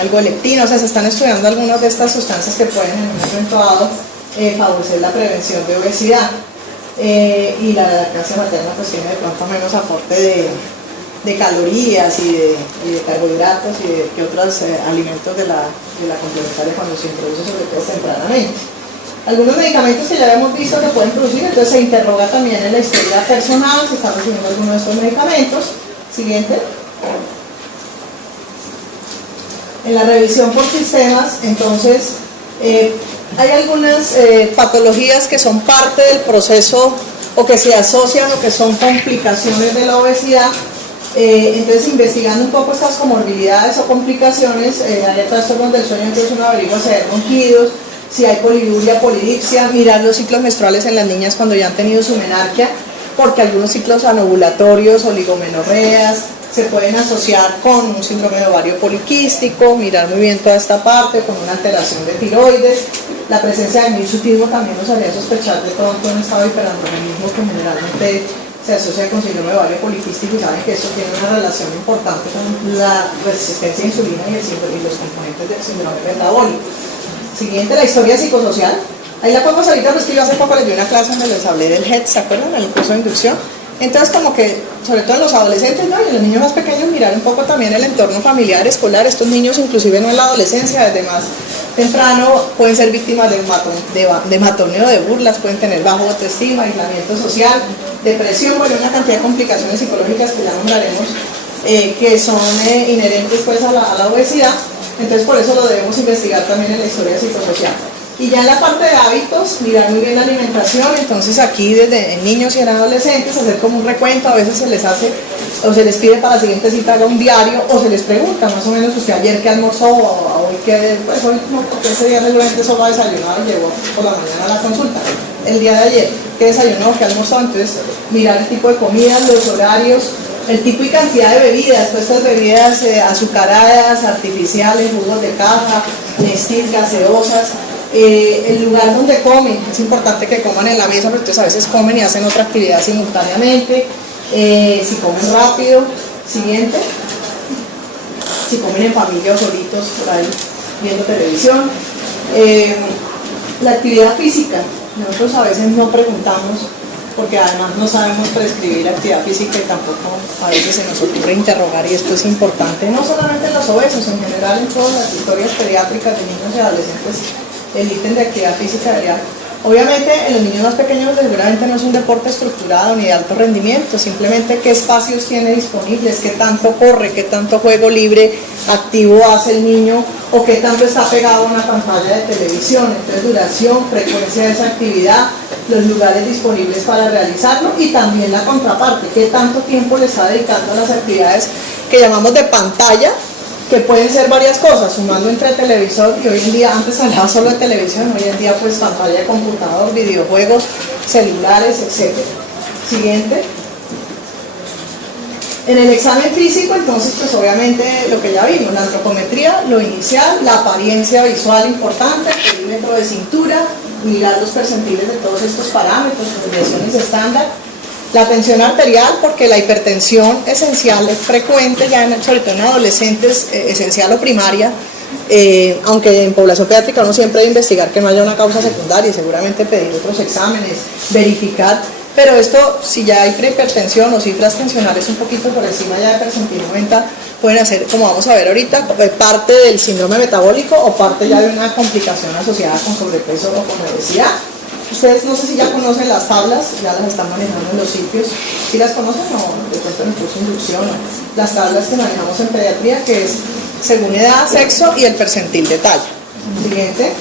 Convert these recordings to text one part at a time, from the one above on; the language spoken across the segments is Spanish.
algo leptina, o sea, se están estudiando algunas de estas sustancias que pueden en un momento dado favorecer la prevención de obesidad. Y la lactancia materna pues tiene de pronto menos aporte de calorías y de carbohidratos y de otros alimentos de la complementaria cuando se introduce, sobre todo tempranamente. Algunos medicamentos que ya habíamos visto que pueden producir, entonces se interroga también en la historia personal si está recibiendo alguno de estos medicamentos. Siguiente. En la revisión por sistemas, entonces, hay algunas patologías que son parte del proceso o que se asocian o que son complicaciones de la obesidad. Entonces, investigando un poco estas comorbilidades o complicaciones, hay trastornos del sueño, entonces uno averigua si hay ronquidos, si hay poliuria, polidipsia, mirar los ciclos menstruales en las niñas cuando ya han tenido su menarquia, porque algunos ciclos anovulatorios, oligomenorreas, se pueden asociar con un síndrome de ovario poliquístico, mirar muy bien toda esta parte, con una alteración de tiroides. La presencia de hirsutismo también nos haría sospechar de pronto un estado de hiperandrogenismo que generalmente se asocia con síndrome de ovario poliquístico, y saben que esto tiene una relación importante con la resistencia a insulina y los componentes del síndrome metabólico. Siguiente, la historia psicosocial. Ahí la podemos ahorita, pues que yo hace poco les di una clase donde les hablé del HED, ¿se acuerdan? En el curso de inducción. Entonces, como que, sobre todo en los adolescentes, ¿no? Y en los niños más pequeños, mirar un poco también el entorno familiar, escolar. Estos niños, inclusive no en la adolescencia, desde más temprano, pueden ser víctimas de matoneo, de burlas, pueden tener bajo autoestima, aislamiento social, depresión, bueno, una cantidad de complicaciones psicológicas que ya nombraremos, que son inherentes pues a la obesidad. Entonces, por eso lo debemos investigar también en la historia psicosocial. Y ya en la parte de hábitos, mirar muy bien la alimentación. Entonces aquí desde en niños y en adolescentes hacer como un recuento, a veces se les hace o se les pide para la siguiente cita haga un diario, o se les pregunta más o menos usted ayer qué almorzó, o hoy qué, pues hoy no, porque ese día realmente solo ha desayunado y llegó por la mañana a la consulta. El día de ayer, qué desayunó, qué almorzó. Entonces mirar el tipo de comidas, los horarios, el tipo y cantidad de bebidas, pues estas bebidas azucaradas, artificiales, jugos de caja, Nestil, gaseosas. El lugar donde comen, es importante que coman en la mesa, porque entonces a veces comen y hacen otra actividad simultáneamente. Si comen rápido. Siguiente. Si comen en familia o solitos por ahí viendo televisión. La actividad física, nosotros a veces no preguntamos porque además no sabemos prescribir actividad física y tampoco a veces se nos ocurre interrogar, y esto es importante no solamente en los obesos, en general en todas las historias pediátricas de niños y adolescentes. El ítem de actividad física debería, obviamente en los niños más pequeños seguramente no es un deporte estructurado ni de alto rendimiento, simplemente qué espacios tiene disponibles, qué tanto corre, qué tanto juego libre activo hace el niño, o qué tanto está pegado a una pantalla de televisión. Entonces duración, frecuencia de esa actividad, los lugares disponibles para realizarlo, y también la contraparte, qué tanto tiempo le está dedicando a las actividades que llamamos de pantalla, que pueden ser varias cosas, sumando entre televisor, y hoy en día, antes hablaba solo de televisión, hoy en día pues pantalla de computador, videojuegos, celulares, etc. Siguiente. En el examen físico, entonces, pues obviamente lo que ya vimos, la antropometría, lo inicial, la apariencia visual importante, el perímetro de cintura, mirar los percentiles de todos estos parámetros, desviaciones estándar. La tensión arterial, porque la hipertensión esencial es frecuente, ya sobre todo en adolescentes, esencial o primaria, aunque en población pediátrica uno siempre debe investigar que no haya una causa secundaria y seguramente pedir otros exámenes, verificar, pero esto, si ya hay prehipertensión o cifras tensionales un poquito por encima ya de percentil 90, pueden hacer, como vamos a ver ahorita, parte del síndrome metabólico o parte ya de una complicación asociada con sobrepeso o con obesidad. Ustedes no sé si ya conocen las tablas, ya las están manejando en los sitios. ¿Sí las conocen o de pronto en el curso de inducción? Las tablas que manejamos en pediatría, que es según edad, sexo y el percentil de talla. Siguiente.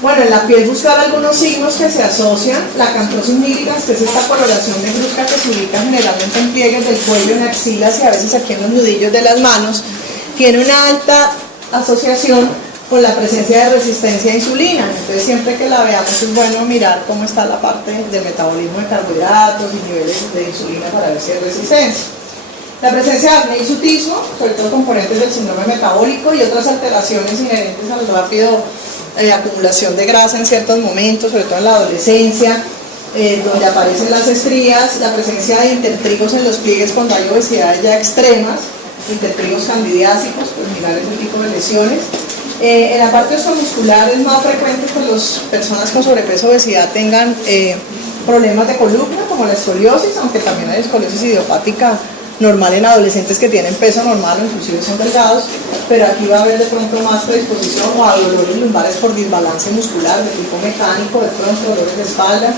Bueno, en la piel buscar algunos signos que se asocian. La acanthosis nigricans, que es esta coloración negruzca que se ubica generalmente en pliegues del cuello, en axilas y a veces aquí en los nudillos de las manos, tiene una alta asociación con la presencia de resistencia a insulina. Entonces siempre que la veamos es bueno mirar cómo está la parte del metabolismo de carbohidratos y niveles de insulina para ver si hay resistencia. La presencia de acné y hirsutismo, sobre todo componentes del síndrome metabólico y otras alteraciones inherentes al rápido acumulación de grasa en ciertos momentos, sobre todo en la adolescencia, donde aparecen las estrías, la presencia de intertrigos en los pliegues cuando hay obesidades ya extremas, intertrigos candidiásicos, pues evitar ese tipo de lesiones. En la parte osteomuscular es más frecuente que las personas con sobrepeso o obesidad tengan problemas de columna, como la escoliosis, aunque también hay escoliosis idiopática normal en adolescentes que tienen peso normal o inclusive son delgados, pero aquí va a haber de pronto más predisposición o a dolores lumbares por desbalance muscular de tipo mecánico, de pronto dolores de espalda,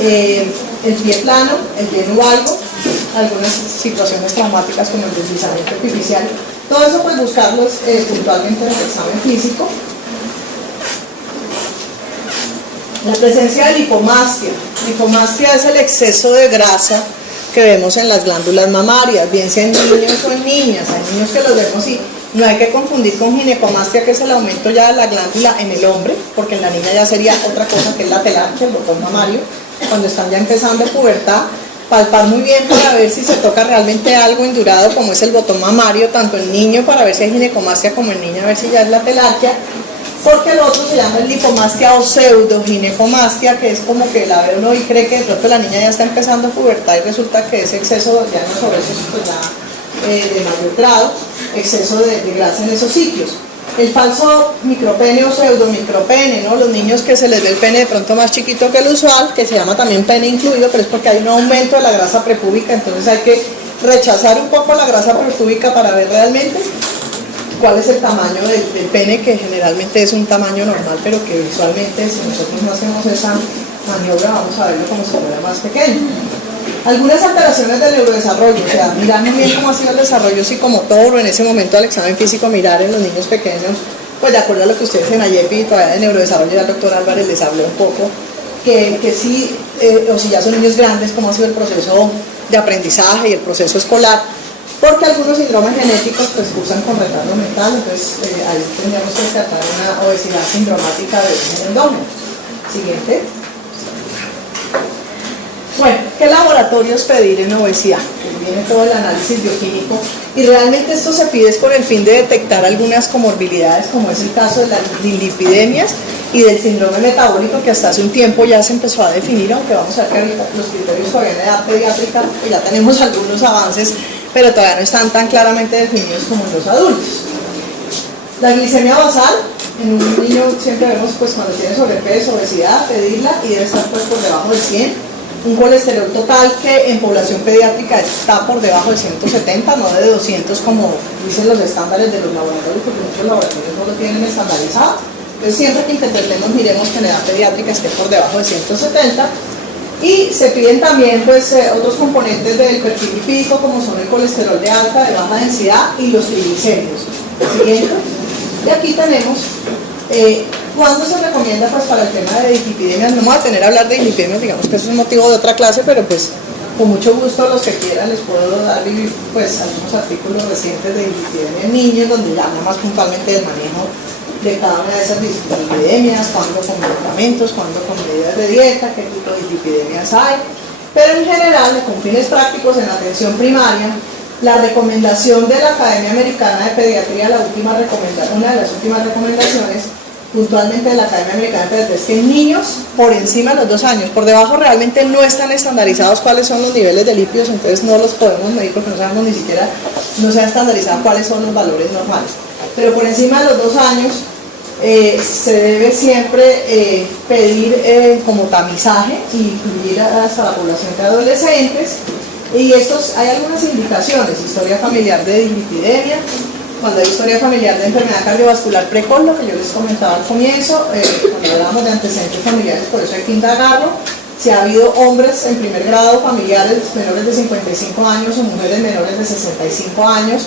el pie plano, el pie nubalgo, algunas situaciones traumáticas como el deslizamiento artificial. Todo eso pues buscarlos puntualmente en el examen físico. La presencia de lipomastia. Lipomastia es el exceso de grasa que vemos en las glándulas mamarias, bien sea en niños o en niñas. Hay niños que los vemos y no hay que confundir con ginecomastia, que es el aumento ya de la glándula en el hombre, porque en la niña ya sería otra cosa, que es la telarquia, el botón mamario, cuando están ya empezando pubertad. Palpar muy bien para ver si se toca realmente algo endurado, como es el botón mamario, tanto en niño para ver si hay ginecomastia como en niña, a ver si ya es la telarquia, porque el otro se llama lipomastia o pseudoginecomastia, que es como que la ve uno y cree que de pronto la niña ya está empezando pubertad y resulta que ese exceso ya en los obesos pues ya de mayor grado, exceso de grasa en esos sitios. El falso micropene o pseudomicropene, ¿no? Los niños que se les ve el pene de pronto más chiquito que el usual, que se llama también pene incluido, pero es porque hay un aumento de la grasa prepúbica, entonces hay que rechazar un poco la grasa prepúbica para ver realmente cuál es el tamaño del pene, que generalmente es un tamaño normal, pero que visualmente si nosotros no hacemos esa maniobra vamos a verlo como si fuera más pequeño. Algunas alteraciones del neurodesarrollo, o sea, mirar muy bien cómo ha sido el desarrollo psicomotor, o en ese momento al examen físico mirar en los niños pequeños, pues de acuerdo a lo que ustedes en AYEPI, todavía de neurodesarrollo, ya el doctor Álvarez les habló un poco, que sí, o si ya son niños grandes, cómo ha sido el proceso de aprendizaje y el proceso escolar, porque algunos síndromes genéticos pues cursan con retardo mental, entonces ahí tendríamos que tratar una obesidad sindromática de origen endógeno. Siguiente. Bueno, ¿qué laboratorios pedir en obesidad? Pues viene todo el análisis bioquímico y realmente esto se pide con el fin de detectar algunas comorbilidades, como es el caso de las dislipidemias y del síndrome metabólico, que hasta hace un tiempo ya se empezó a definir, aunque vamos a ver que ahorita los criterios todavía en edad pediátrica, pues ya tenemos algunos avances, pero todavía no están tan claramente definidos como en los adultos. La glicemia basal, en un niño siempre vemos pues cuando tiene sobrepeso, obesidad, pedirla y debe estar pues por debajo de 100. Un colesterol total que en población pediátrica está por debajo de 170, no de 200 como dicen los estándares de los laboratorios, porque muchos laboratorios no lo tienen estandarizado. Entonces siempre que interpretemos miremos que en edad pediátrica esté por debajo de 170. Y se piden también pues otros componentes del perfil lipídico, como son el colesterol de alta, de baja densidad y los triglicéridos. Siguiente. Y aquí tenemos ¿cuándo se recomienda pues para el tema de dislipidemias? No me voy a tener a hablar de dislipidemias, digamos que eso es motivo de otra clase, pero pues con mucho gusto los que quieran les puedo dar pues algunos artículos recientes de dislipidemia en niños, donde ya habla más puntualmente del manejo de cada una de esas dislipidemias, cuándo con medicamentos, cuándo con medidas de dieta, qué tipo de dislipidemias hay, pero en general, con fines prácticos en la atención primaria, la recomendación de la Academia Americana de Pediatría, una de las últimas recomendaciones puntualmente de la Academia Americana de Pediatría, es que en niños por encima de los 2 años, por debajo realmente no están estandarizados cuáles son los niveles de lípidos, entonces no los podemos medir porque no sabemos ni siquiera, no se ha estandarizado cuáles son los valores normales. Pero por encima de los 2 años se debe siempre pedir como tamizaje y incluir hasta la población de adolescentes. Y hay algunas indicaciones: historia familiar de dislipidemia, cuando hay historia familiar de enfermedad cardiovascular precoz, lo que yo les comentaba al comienzo, cuando hablamos de antecedentes familiares, por eso hay que indagarlo. Si ha habido hombres en primer grado familiares menores de 55 años o mujeres menores de 65 años,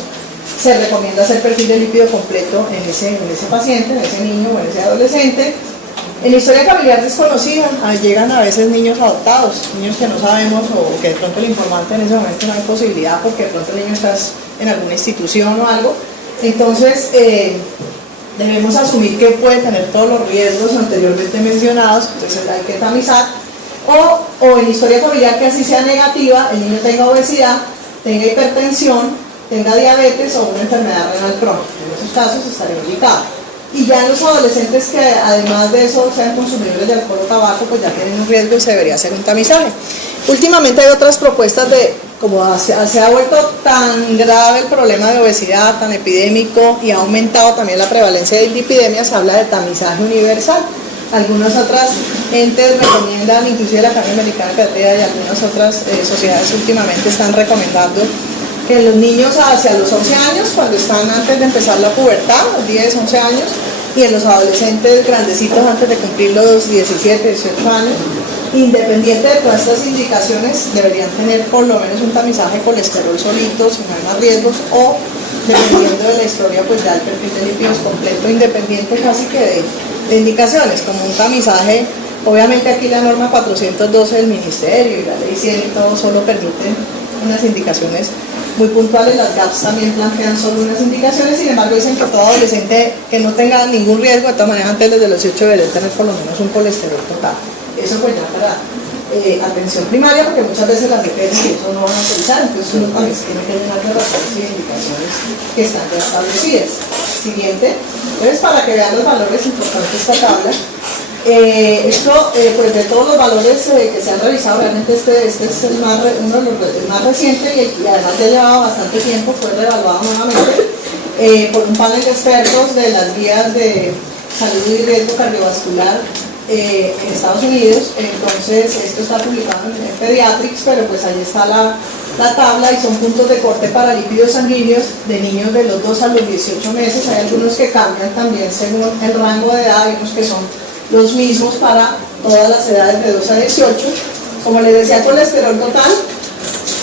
se recomienda hacer perfil de lípido completo en ese paciente, en ese niño o en ese adolescente. En historia familiar desconocida, llegan a veces niños adoptados, niños que no sabemos o que de pronto el informante en ese momento no hay posibilidad porque de pronto el niño está en alguna institución o algo. Entonces, debemos asumir que puede tener todos los riesgos anteriormente mencionados, entonces hay que tamizar. O en historia familiar que así sea negativa, el niño tenga obesidad, tenga hipertensión, tenga diabetes o una enfermedad renal crónica. En esos casos estaría indicado. Y ya en los adolescentes que además de eso sean consumidores de alcohol o tabaco, pues ya tienen un riesgo y se debería hacer un tamizaje. Últimamente hay otras propuestas de como se ha vuelto tan grave el problema de obesidad, tan epidémico, y ha aumentado también la prevalencia de lipidemia, se habla de tamizaje universal. Algunas otras entes recomiendan, inclusive la Academia Americana de Pediatría y algunas otras sociedades últimamente están recomendando que los niños hacia los 11 años, cuando están antes de empezar la pubertad, los 10, 11 años, y en los adolescentes grandecitos antes de cumplir los 17, 18 años, independiente de todas estas indicaciones, deberían tener por lo menos un tamizaje de colesterol solito, si no hay más riesgos, o dependiendo de la historia, pues ya el perfil de lípidos completo, independiente casi que de indicaciones, como un tamizaje. Obviamente aquí la norma 412 del Ministerio y la ley 100 y todo solo permiten unas indicaciones muy puntuales. Las GAPS también plantean solo unas indicaciones, sin embargo dicen que todo adolescente que no tenga ningún riesgo, de todas maneras antes de los 18 debería tener por lo menos un colesterol total. Eso pues ya para atención primaria, porque muchas veces las EPS y eso no van a autorizar, entonces uno también tiene que llenar de razones y indicaciones que están ya establecidas. Siguiente. Entonces, para que vean los valores importantes de esta tabla, pues de todos los valores que se han revisado, realmente este es uno de los más recientes y además ya llevaba bastante tiempo, fue reevaluado nuevamente por un panel de expertos de las guías de salud y riesgo cardiovascular en Estados Unidos. Entonces esto está publicado en Pediatrics, pero pues ahí está la tabla y son puntos de corte para lípidos sanguíneos de niños de los 2 a los 18 meses. Hay algunos que cambian también según el rango de edad, hay unos que son los mismos para todas las edades de 2 a 18. Como les decía, el colesterol total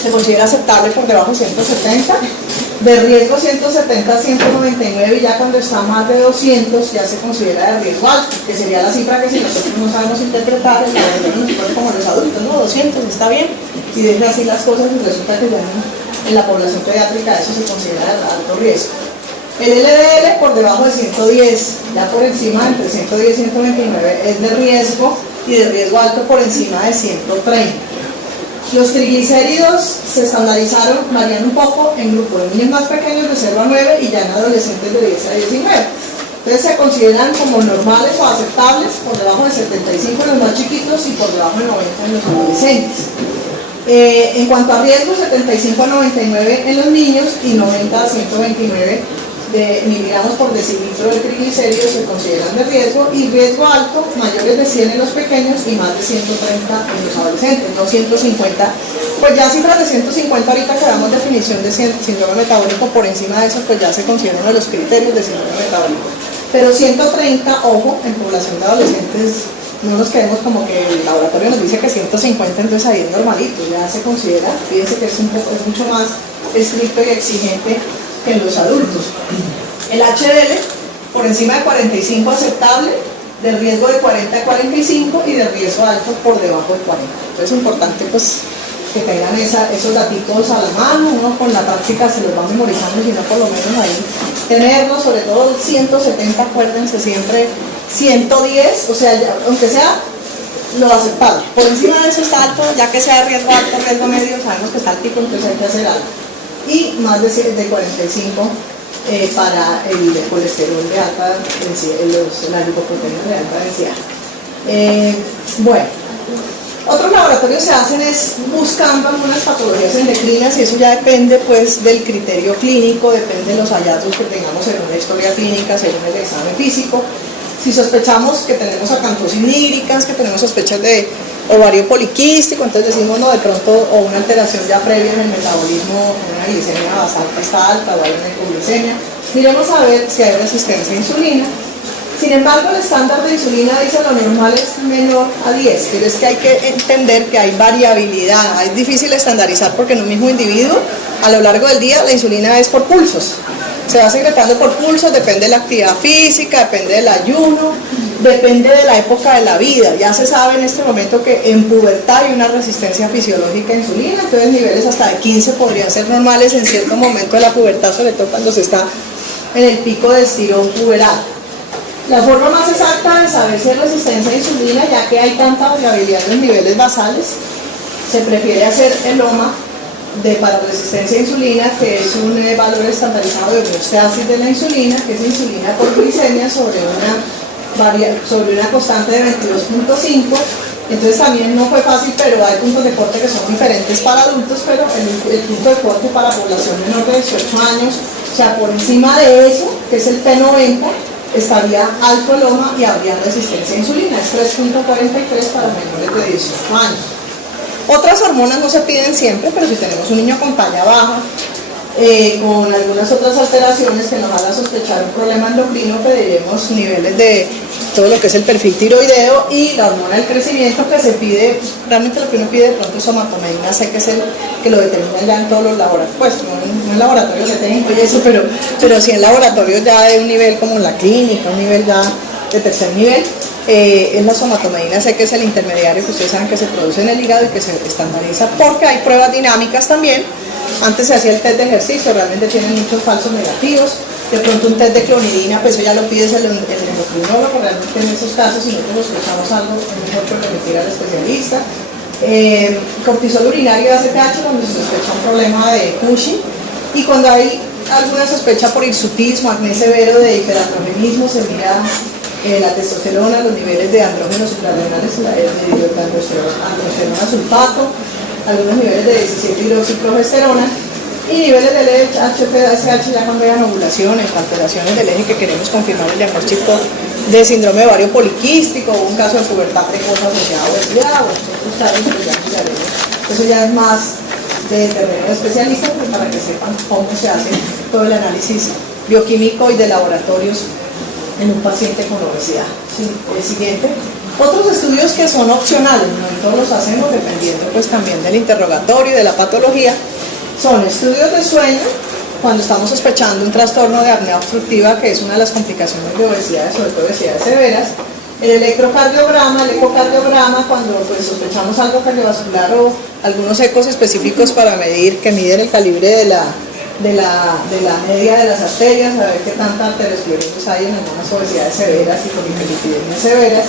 se considera aceptable por debajo de 170, de riesgo 170 a 199, y ya cuando está más de 200 ya se considera de riesgo alto, que sería la cifra que si nosotros no sabemos interpretar, el laboratorio nos pone como los adultos, ¿no? 200, está bien, y deja así las cosas y resulta que ya en la población pediátrica eso se considera de alto riesgo. El LDL por debajo de 110, ya por encima entre 110 y 129 es de riesgo, y de riesgo alto por encima de 130. Los triglicéridos se estandarizaron, varían un poco en grupos de niños más pequeños de 0 a 9 y ya en adolescentes de 10 a 19. Entonces se consideran como normales o aceptables por debajo de 75 en los más chiquitos y por debajo de 90 en los adolescentes. En cuanto a riesgo, 75 a 99 en los niños y 90 a 129 de miligramos por decilitro de triglicéridos se consideran de riesgo, y riesgo alto, mayores de 100 en los pequeños y más de 130 en los adolescentes, no 150. Pues ya cifras de 150 ahorita que damos definición de síndrome metabólico, por encima de eso pues ya se considera uno de los criterios de síndrome metabólico. Pero 130, ojo, en población de adolescentes no nos quedemos como que el laboratorio nos dice que 150, entonces ahí es normalito, ya se considera. Fíjense que es mucho más estricto y exigente que en los adultos. El HDL por encima de 45 aceptable, de riesgo de 40 a 45 y de riesgo alto por debajo de 40. Entonces es importante pues que tengan esos datos a la mano, uno con la práctica se los va memorizando, sino por lo menos ahí tenerlos, sobre todo el 170, acuérdense siempre, 110, o sea, ya, aunque sea lo aceptable. Por encima de eso está alto, ya que sea riesgo alto, riesgo medio, sabemos que está altico, entonces hay que hacer algo. Y más de 45 para el colesterol de alta densidad, las lipoproteínas de alta densidad. Bueno, otros laboratorios se hacen es buscando algunas patologías endocrinas, y eso ya depende pues del criterio clínico, depende de los hallazgos que tengamos en una historia clínica, según el examen físico. Si sospechamos que tenemos acantosis nígricas, que tenemos sospechas de ovario poliquístico, entonces decimos no, de pronto, o una alteración ya previa en el metabolismo, una glicemia basal que está alta o hay una hipoglicemia, miremos a ver si hay resistencia a insulina. Sin embargo, el estándar de insulina dice lo normal es menor a 10, pero es que hay que entender que hay variabilidad, es difícil estandarizar porque en un mismo individuo, a lo largo del día, la insulina es por pulsos. Se va secretando por pulsos, depende de la actividad física, depende del ayuno, depende de la época de la vida. Ya se sabe en este momento que en pubertad hay una resistencia fisiológica a insulina, entonces niveles hasta de 15 podrían ser normales en cierto momento de la pubertad, sobre todo cuando se está en el pico de estirón puberal. La forma más exacta de saber si hay resistencia a insulina, ya que hay tanta variabilidad en los niveles basales, se prefiere hacer el OMA para resistencia a insulina, que es un valor estandarizado de homeostasis de la insulina, que es insulina por glicemia sobre una constante de 22.5, Entonces también no fue fácil, pero hay puntos de corte que son diferentes para adultos, pero el punto de corte para población menor de 18 años, o sea, por encima de eso, que es el P90, estaría alto loma y habría resistencia a insulina, es 3.43 para menores de 18 años. Otras hormonas no se piden siempre, pero si tenemos un niño con talla baja, con algunas otras alteraciones que nos hagan sospechar un problema endocrino, pediremos niveles de todo lo que es el perfil tiroideo y la hormona del crecimiento que se pide, realmente lo que uno pide de pronto es somatomedina C, que es el que lo determinan ya en todos los laboratorios, pues no en laboratorios de técnico y eso, pero sí en laboratorios ya de un nivel como en la clínica, un nivel ya de tercer nivel. Es la somatomedina C, que es el intermediario que ustedes saben que se produce en el hígado y que se estandariza porque hay pruebas dinámicas también. Antes se hacía el test de ejercicio, realmente tienen muchos falsos negativos. De pronto un test de clonidina, pues eso ya lo pides el endocrinólogo, realmente en esos casos, si nosotros sospechamos algo, es mejor que remitir al especialista. Cortisol urinario y ACTH cuando se sospecha un problema de Cushing, y cuando hay alguna sospecha por hirsutismo, acné severo, de hiperandrogenismo, se mira la testosterona, los niveles de andrógenos suprarrenales, de androstenona sulfato, algunos niveles de 17-hidroxiprogesterona y niveles de LH-FSH ya cuando hayan ovulaciones, alteraciones del eje que queremos confirmar el diagnóstico de síndrome de ovario poliquístico o un caso de pubertad precoz asociada a obesidad o otros casos que ya miraremos. Eso ya es más de terreno de especialistas, pues para que sepan cómo se hace todo el análisis bioquímico y de laboratorios en un paciente con obesidad. Sí, el siguiente. Otros estudios que son opcionales, no todos los hacemos dependiendo pues también del interrogatorio y de la patología, son estudios de sueño, cuando estamos sospechando un trastorno de apnea obstructiva, que es una de las complicaciones de obesidad, sobre todo obesidades severas, el electrocardiograma, el ecocardiograma, cuando pues sospechamos algo cardiovascular o algunos ecos específicos para medir, que miden el calibre de la media de las arterias, a ver qué tanta arteriosclerosis hay en algunas obesidades severas y con hiperlipidemias severas.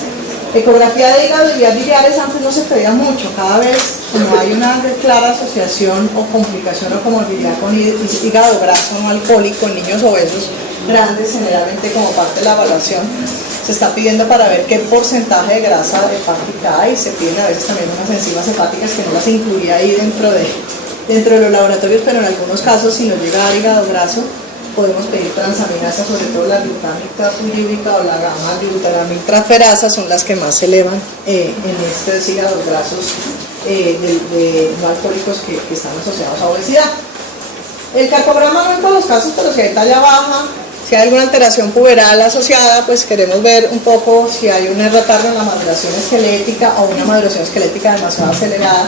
Ecografía de hígado y vías biliares antes no se pedía mucho, cada vez no hay una clara asociación o complicación o comorbilidad con hígado graso no alcohólico en niños obesos grandes, generalmente como parte de la evaluación se está pidiendo para ver qué porcentaje de grasa hepática hay, se piden a veces también unas enzimas hepáticas que no las incluía ahí dentro de los laboratorios, pero en algunos casos si nos llega a hígado graso podemos pedir transaminasa, sobre todo la glutámica puriúrica o la gamma-glutaramintraferasa son las que más se elevan en estos hígados grasos no alcohólicos que están asociados a obesidad. El cardiograma no en todos los casos, pero si hay talla baja, si hay alguna alteración puberal asociada, pues queremos ver un poco si hay un retardo en la maduración esquelética o una maduración esquelética demasiado acelerada.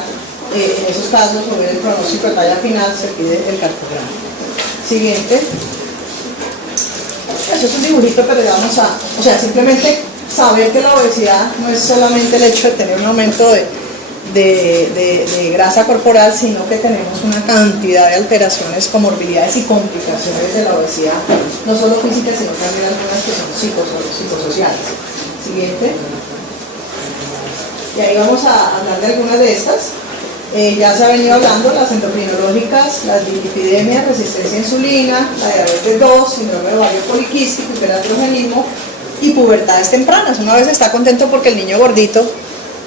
En esos casos, o ver el pronóstico de talla final, se pide el cardiograma. Siguiente. Eso es un dibujito, pero vamos a, o sea, simplemente saber que la obesidad no es solamente el hecho de tener un aumento de grasa corporal, sino que tenemos una cantidad de alteraciones, comorbilidades y complicaciones de la obesidad, no solo físicas, sino también algunas que son psicosociales. Siguiente. Y ahí vamos a hablar de algunas de estas. Ya se ha venido hablando, las endocrinológicas, las dislipidemias, resistencia a insulina, la diabetes 2, síndrome de ovario poliquístico, hiperandrogenismo y pubertades tempranas. Una vez está contento porque el niño gordito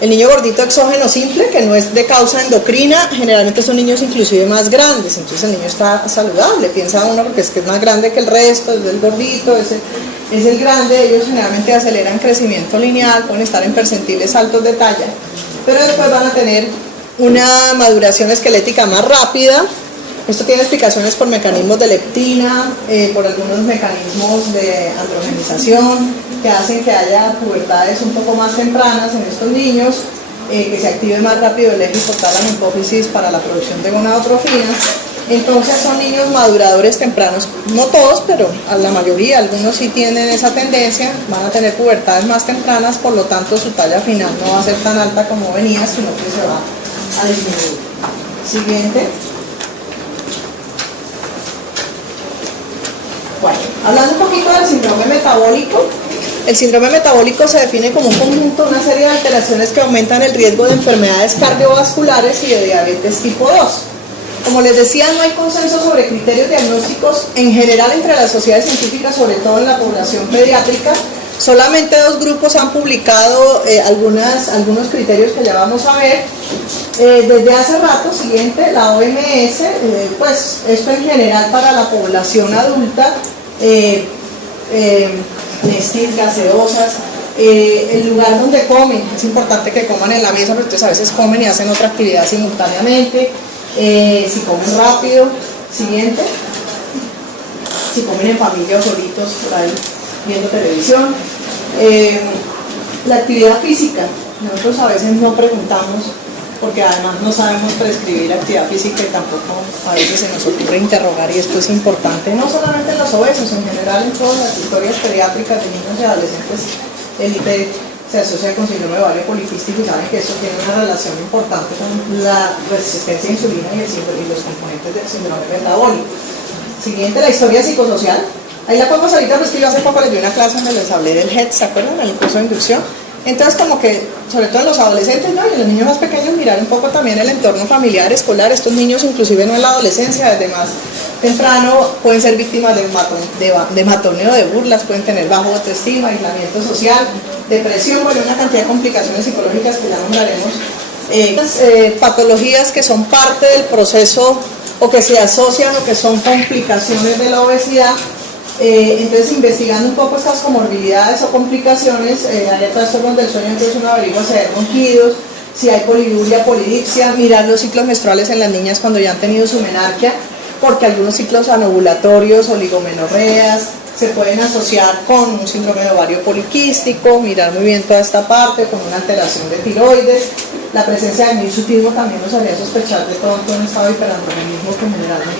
exógeno simple, que no es de causa endocrina, generalmente son niños inclusive más grandes, entonces el niño está saludable, piensa uno porque es que es más grande que el resto, es el gordito, es el grande, ellos generalmente aceleran crecimiento lineal, pueden estar en percentiles altos de talla, pero después van a tener una maduración esquelética más rápida. Esto tiene explicaciones por mecanismos de leptina, por algunos mecanismos de androgenización que hacen que haya pubertades un poco más tempranas en estos niños, que se active más rápido el eje hipotálamo hipófisis para la producción de gonadotrofinas. Entonces son niños maduradores tempranos, no todos, pero a la mayoría, algunos sí tienen esa tendencia, van a tener pubertades más tempranas, por lo tanto su talla final no va a ser tan alta como venía, sino que se va a disminuir. Siguiente. Bueno, hablando un poquito del síndrome metabólico, el síndrome metabólico se define como un conjunto, una serie de alteraciones que aumentan el riesgo de enfermedades cardiovasculares y de diabetes tipo 2. Como les decía, no hay consenso sobre criterios diagnósticos en general entre las sociedades científicas, sobre todo en la población pediátrica, Solamente 2 grupos han publicado algunos criterios que ya vamos a ver. Desde hace rato, siguiente, la OMS, pues esto en general para la población adulta, Nestis, gaseosas, el lugar donde comen, es importante que coman en la mesa, pero entonces a veces comen y hacen otra actividad simultáneamente, si comen rápido, siguiente, si comen en familia o solitos por ahí viendo televisión, la actividad física, nosotros a veces no preguntamos porque además no sabemos prescribir actividad física y tampoco a veces se nos ocurre interrogar, y esto es importante no solamente en los obesos, en general en todas las historias pediátricas de niños y adolescentes. El IPE se asocia con síndrome de ovario poliquístico y saben que eso tiene una relación importante con la resistencia a insulina y los componentes del síndrome metabólico. Siguiente, la historia psicosocial. Ahí la podemos ahorita, pues que yo hace poco les di una clase donde les hablé del HED, ¿se acuerdan? En el curso de inducción. Entonces, como que, sobre todo en los adolescentes, ¿no? Y en los niños más pequeños, mirar un poco también el entorno familiar, escolar. Estos niños, inclusive no en la adolescencia, desde más temprano, pueden ser víctimas de matoneo, de burlas, pueden tener bajo autoestima, aislamiento social, depresión, bueno, una cantidad de complicaciones psicológicas que ya nombraremos. Patologías que son parte del proceso o que se asocian o que son complicaciones de la obesidad. Entonces, investigando un poco estas comorbilidades o complicaciones, hay trastornos del sueño, entonces uno averigua si hay ronquidos, si hay poliuria, polidipsia, mirar los ciclos menstruales en las niñas cuando ya han tenido su menarquia, porque algunos ciclos anovulatorios, oligomenorreas, se pueden asociar con un síndrome de ovario poliquístico, mirar muy bien toda esta parte, con una alteración de tiroides. La presencia del hirsutismo también nos haría sospechar de todo un estado de hiperandrogenismo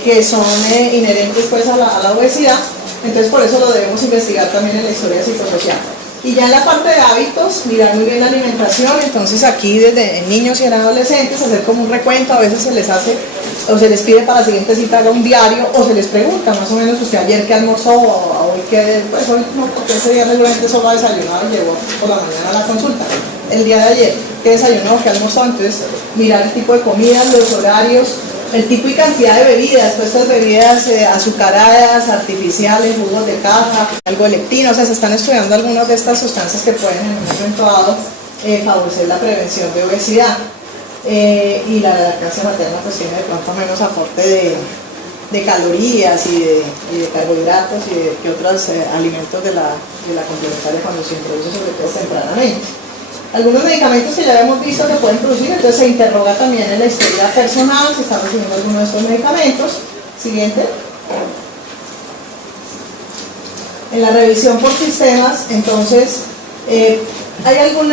que son inherentes pues a la obesidad. Entonces por eso lo debemos investigar también en la historia psicosocial. Y ya en la parte de hábitos, mirar muy bien la alimentación. Entonces aquí desde en niños y en adolescentes hacer como un recuento, a veces se les hace o se les pide para la siguiente cita haga un diario, o se les pregunta más o menos usted ayer qué almorzó o hoy qué, pues hoy no, porque ese día seguramente solo ha desayunado y llegó por la mañana a la consulta. El día de ayer, qué desayunó, qué almorzó. Entonces mirar el tipo de comidas, los horarios, el tipo y cantidad de bebidas, pues estas bebidas azucaradas, artificiales, jugos de caja, algo lectina, o sea, se están estudiando algunas de estas sustancias que pueden en un momento dado favorecer la prevención de obesidad. Y la lactancia materna pues tiene de pronto menos aporte de calorías y de carbohidratos y de otros alimentos de la complementaria cuando se introduce, sobre todo tempranamente. Algunos medicamentos que ya hemos visto que pueden producir, entonces se interroga también en la historia personal si está recibiendo alguno de estos medicamentos. Siguiente. En la revisión por sistemas, entonces hay algunas